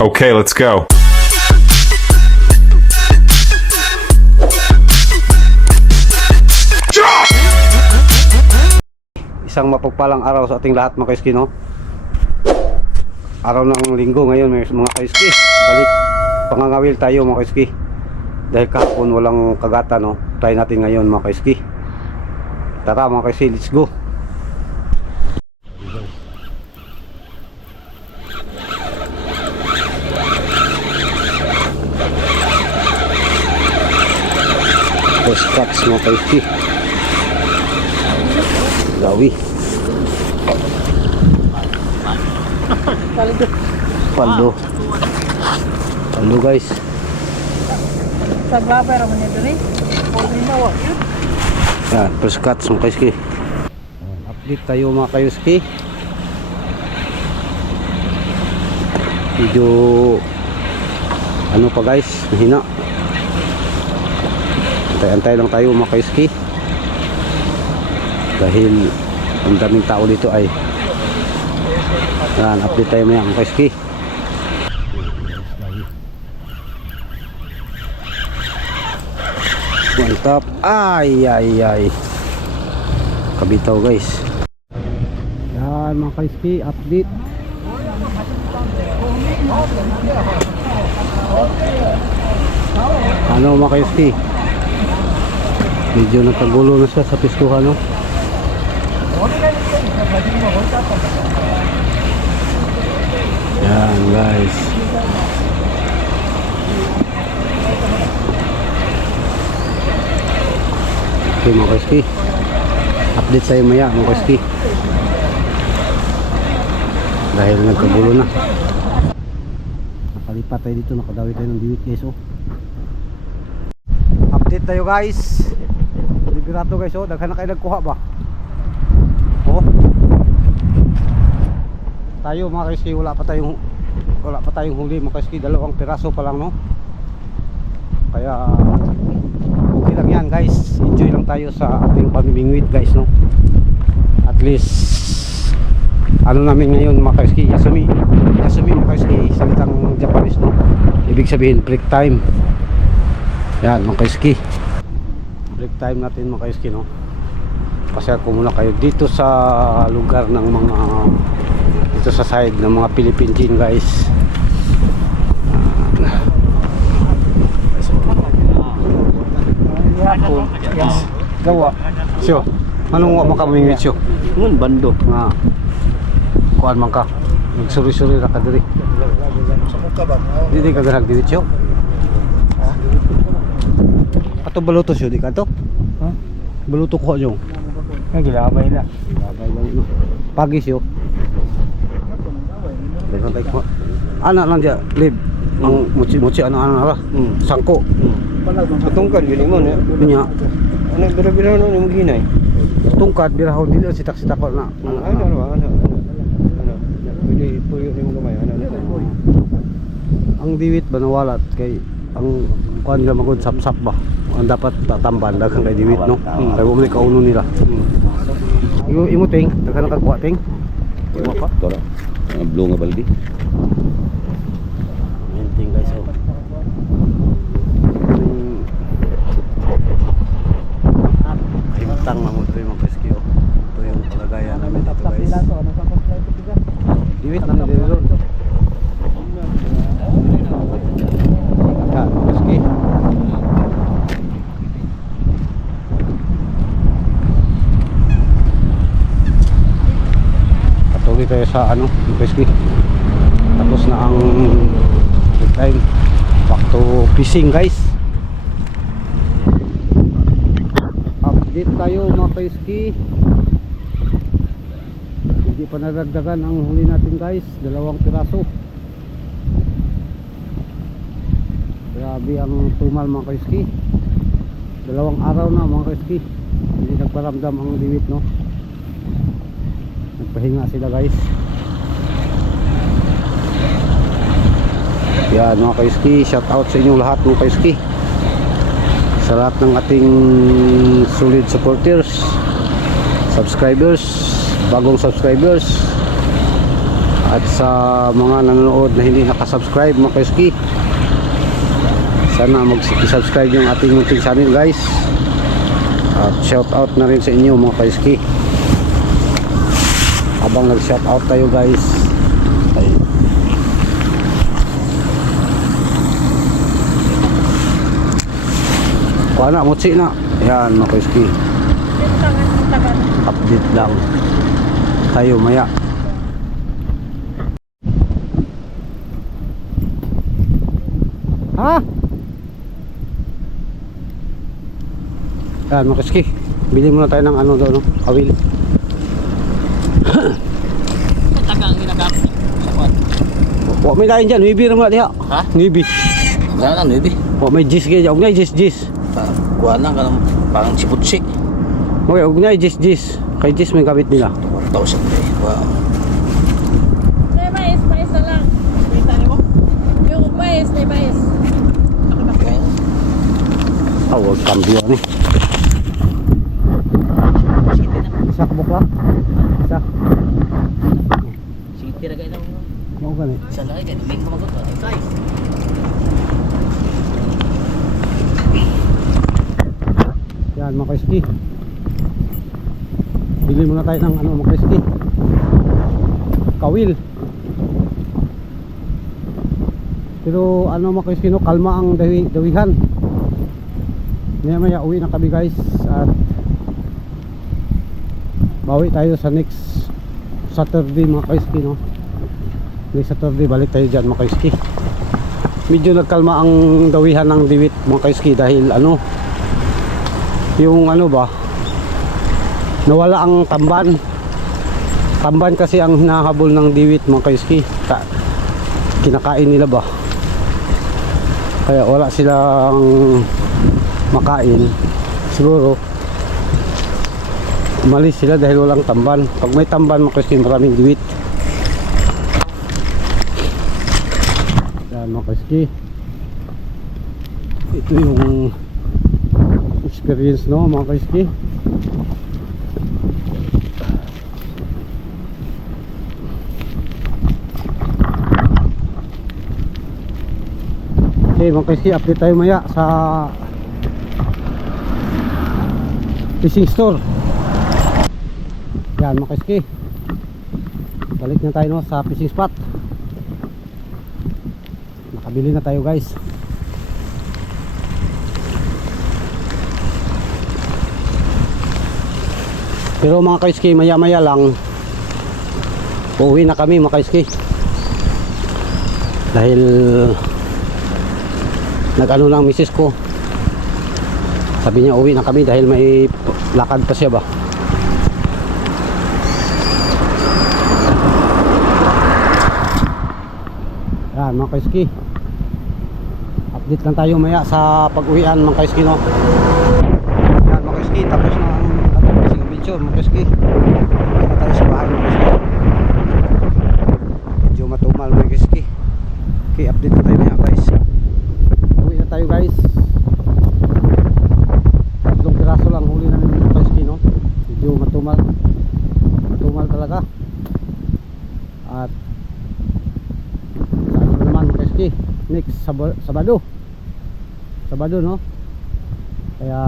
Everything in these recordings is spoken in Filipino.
Okay, let's go. Isang mapagpalang araw sa ating lahat mga kaiski, no? Araw ng linggo ngayon mga kaiski. Balik pangangawil tayo mga kaiski. Dahil kahapon walang kagata, no? Try natin ngayon mga kaiski. Tara mga kaiski, let's go. First cuts mga kaiski. Gawi. Paldo. Paldo guys. Sa baba raman niya doon eh. Yan, first cuts mga kaiski. Update tayo mga kaiski. Medyo ano pa guys, mahina. Antay-antay lang tayo mga kaiski. Dahil ang daming tao dito ay yan, update tayo maya mga kaiski. Mantap. Ay kabitaw guys. Yan mga kaiski, update. Ano mga kaiski, medyo nagkagulo na siya sa piskuhan, no? Yan guys. Okay mga kaiski, update tayo maya mga kaiski. Dahil nagkagulo na. Nakalipat tayo dito, nakadawi tayo ng diwit guys, oh. Update tayo guys. Liberato guys, oh. Daghan na kayo nagkuha ba? Oh. Tayo mga kaiski, wala pa tayong huli mga kaiski. Dalawang piraso pa lang, no? Kaya okay lang yan guys. Enjoy lang tayo sa ating pamimingwit guys, no? At least ano namin ngayon mga kaiski, Yasumi mga kaiski, salitang Japanese, no? Ibig sabihin break time. Yan mga kaiski, break time natin mga kaiski, no? Kasi ako muna kayo dito sa lugar ng mga, dito sa side ng mga Philippine Gin guys. Gawa siyo, anong wa makamingwit siyo? Ngun bando nga kuan man ka, nagsuri-suri ra ka diri. Di ka garag diri siyo. Ato baluto siyo di ka to? Ha? Baluto ko siyo. Ang gilabay na. Gilabay lang no. Pagi siyo. Dagan tay ko. Ana lang dia, lib. Ang muci-muci ana-ana ra. Sangko. Tungkad gini mo ya. Nya. Ano bira-bira no yung ginay. Tungkad birahon dili sitak-sitak na. Ano. Pwede puyo ni mo gamay ano. Ang diwit ba nawalat kay ang kuan nga magud sap-sap ba. Ang dapat tatamban daghang kay diwit, no. Kay mo ni kauno nila. Imo ting, daghan ka kuha ting. Imo pa. Tara. Blue nga baldi. Yan ting guys, oh. Hintang na mo ito yung mga peski, oh. Ito yung kalagayan namin dito guys. Diwit na nila doon. Yan, mga peski. Patuloy tayo sa ano, mga peski. Tapos na ang time. Back to fishing guys. Update tayo mga kaiski. Hindi pa nadagdagan ang huli natin guys, 2 piraso. Grabe ang tumal mga kaiski. 2 araw na mga kaiski, hindi nagparamdam ang diwit, no? Nagpahinga sila guys. Yan mga kaiski, shout out sa inyong lahat mga kaiski, sa lahat ng ating solid supporters, subscribers, bagong subscribers. At sa mga nanonood na hindi nakasubscribe mga kaiski, sana mag-subscribe yung ating munting channel guys. At shout out na rin sa inyo mga kaiski. Habang nag-shout out tayo guys, ay kuha na, mutsi na. Yan mga kaiski, update lang tayo maya. Ha? Yan mga kaiski, bili muna tayo ng ano doon, no? Kawil. Tagang ginagamit sa kwan. Wa may lain dyan, nuibi naman diha. Ha? Nuibi. Gana na, baby. Wa may jis kaya, huwag na jis. Kuha na ka ng parang chiputsi. Okay, huwag na jis. Kay jis may gamit nila. 1,000 eh. Wow. Mais na lang. Kita niyo mo? Yung mais. Okay. Huwag kambyo ni. Isa kabuk lang. Isa. Sige, tira kayo lang. Mau ka ni. Isa lang kayo. Luming ka magot. Guys. Yan mga kaiski, bili muna tayo ng ano mga kaiski, kawil. Pero ano mga kaiski, no, kalma ang dawihan. Maya uwi na kami guys. At bawi tayo sa next Saturday mga kaiski, no. Next Saturday balik tayo dyan mga kaiski. Medyo nagkalma ang dawihan ng diwit mga kaiski dahil ano, yung ano ba, nawala ang tamban kasi ang hinahabol ng diwit mga kaiski. Kinakain nila ba, kaya wala silang makain. Siguro umalis sila dahil walang tamban. Pag may tamban mga kaiski, maraming diwit. Yan mga kaiski, ito yung experience, no mga kaiski. Okay mga kaiski, update tayo maya sa fishing store. Yan mga kaiski, balik na tayo, no, sa fishing spot. Nakabili na tayo guys. Pero mga kaiski, maya lang uuwi na kami mga kaiski. Dahil nag-ano lang misis ko, sabi niya uwi na kami dahil may lakad pa siya ba. Yan mga kaiski, update lang tayo maya sa pag-uwian mga kaiski, no. Yan mga kaiski, tapos na mga kaiski, na tayo sa bahay mga kaiski. Medyo matumal mga kaiski. Okay, update na tayo maya guys. Uwi na tayo guys. 3 piraso lang huli namin mga kaiski, no. Medyo matumal talaga. At ano naman mga kaiski, next Sabado, no. Kaya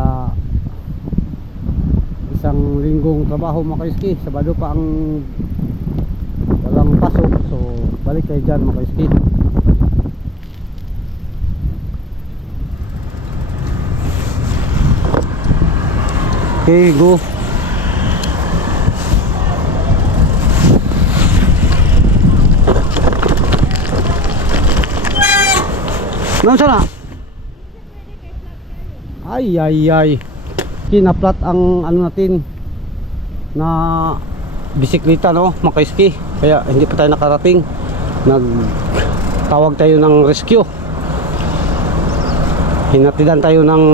isang linggong trabaho mga kaiski. Sabado pa ang walang pasok, so balik tayo dyan mga kaiski. Okay, go. Nang sana? Ay. Kinaplat ang ano natin na bisikleta, no mga kaiski. Kaya hindi pa tayo nakarating. Nagtawag tayo ng rescue. Hinatidan tayo ng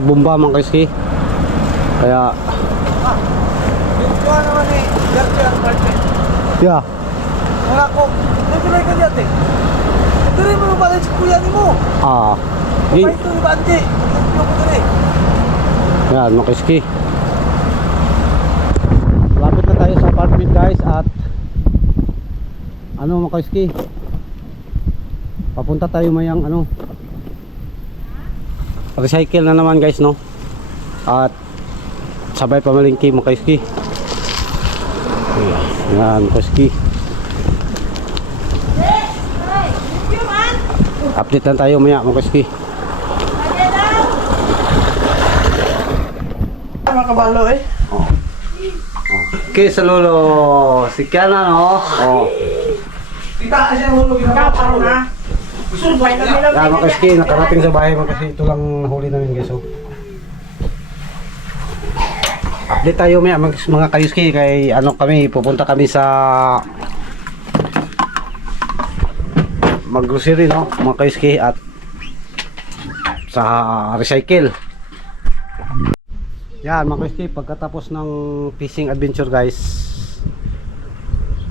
bomba mga kaiski. Kaya Kuha naman eh, Garcia apartment. yeah. Wala ko, nagulay ka dyan eh. Diri mo yung balay sa kuya ni mo. Di, Kapay ito yung bante. Nagulay ko diri. yan mga kaiski, lapit na tayo sa apartment guys. At ano mga kaiski, papunta tayo mayang ano, recycle na naman guys, no? At sabay pamalingki mga kaiski. Yan mga kaiski, update lang tayo maya mga kaiski. Mga kabalo eh. Okay, sa lolo, si Kiana, no? Oh. Kita siya hulog yung kaparo na. Survive kami lang. Yan mga kaiski, nakarating sa bahay mga kasi ito lang nahuli namin guys, oh. Update tayo mga kaiski, kay ano kami, pupunta kami sa mag-grocery, no? Mga kaiski, at sa recycle. Yan mga kaiski, pagkatapos ng fishing adventure guys,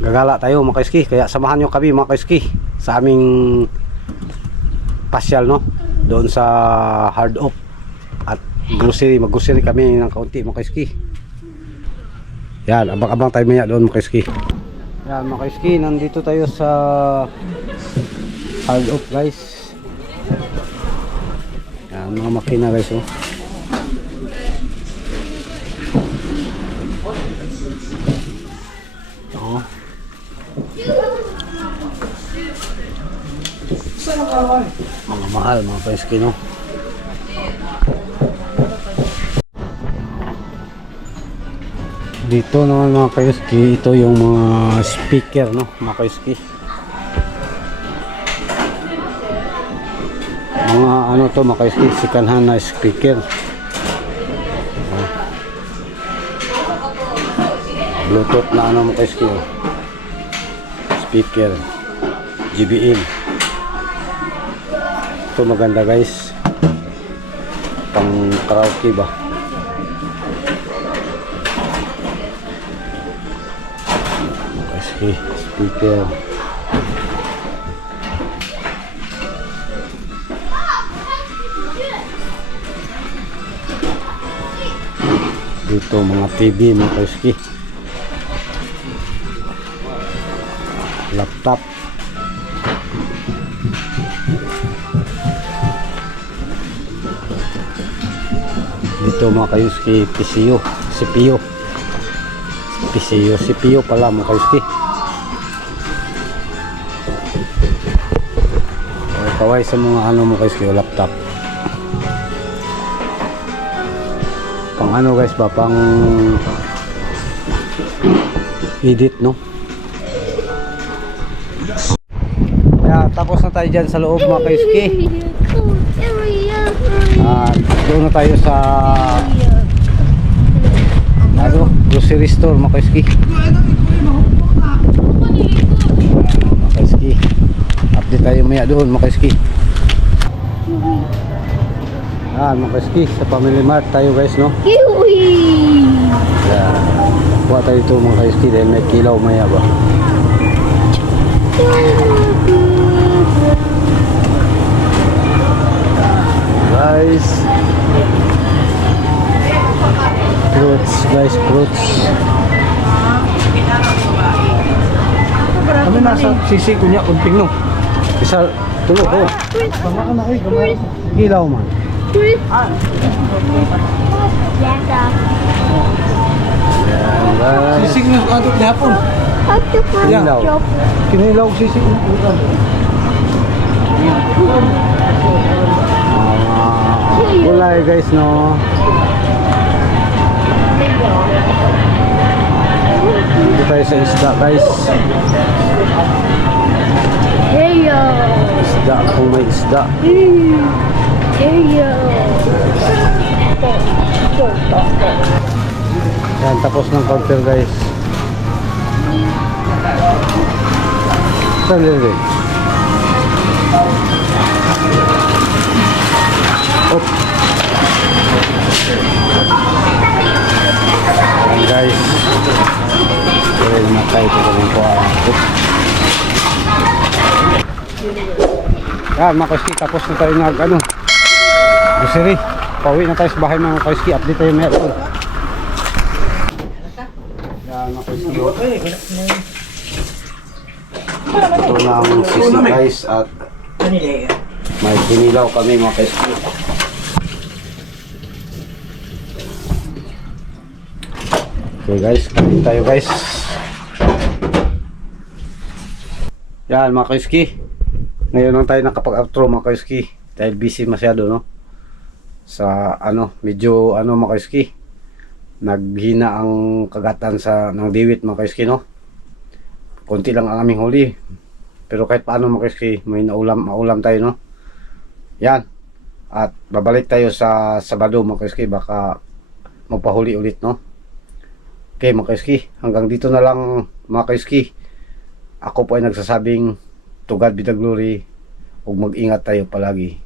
gagala tayo mga kaiski, kaya samahan nyo kami mga kaiski sa aming pasyal, no? Doon sa hard off at grocery, mag-grocery kami ng kaunti mga kaiski. Yan, abang-abang tayo maya doon mga kaiski. Yan mga kaiski, nandito tayo sa hard off guys. Yan mga makina guys, oh. Mga mahal mga kaiski, no? Dito naman mga kaiski, ito yung mga speaker, no? Mga kaiski, mga ano to mga kaiski, second hand na speaker. Bluetooth na ano mga kaiski, oh. Speaker JBL. Ito maganda guys, pang karaoke ba. Kasi speaker, dito mga TV mga kaiski, laptop, dito mga kaiski, CPU pala mga kaiski. Kaway sa mga ano mga kaiski, laptop pang ano guys ba, pang edit, no? Kaya tapos na tayo dyan sa loob mga kaiski. Doon na tayo sa ano, grocery store mga kaiski. Mga kaiski, update tayo maya doon mga kaiski. Mga kaiski, sa Family Mart tayo guys, no? Kaya kuha tayo ito mga kaiski dahil may kilaw maya ba. Guys, fruits guys, fruits. Kami nasa sisi kunya kunting no. Isa tulog ko. Tama ka na gamay. Kilaw man. Yan guys. Sisi kunya adto gihapon. Kilaw. Kinilaw sisi. Gulay guys, no? Dito tayo sa isda guys. Isda, kung may isda. Yan, tapos ng counter guys. Saan din? Op. Yan guys, kaya namatay ito kung kuhaan. Yan mga kaiski, tapos na tayo nag ano, grocery. Pauwi na tayo sa bahay mga kaiski. Update tayo meron. Yan mga kaiski. Ito na ang sisi guys at may kinilaw kami mga kaiski. Okay guys, kain tayo guys. Yan mga kaiski. Ngayon lang tayo nakapag-outro mga kaiski. Dahil busy masyado no. Sa medyo mga kaiski. Naghina ang kagatan ng diwit mga kaiski no. Konti lang ang aming huli. Pero kahit paano mga kaiski, may maulam tayo no. Yan. At babalik tayo sa Sabado mga kaiski, baka magpahuli ulit no. Okay mga kaiski, hanggang dito na lang mga kaiski. Ako po ay nagsasabing to God be the glory. Huwag mag-ingat tayo palagi.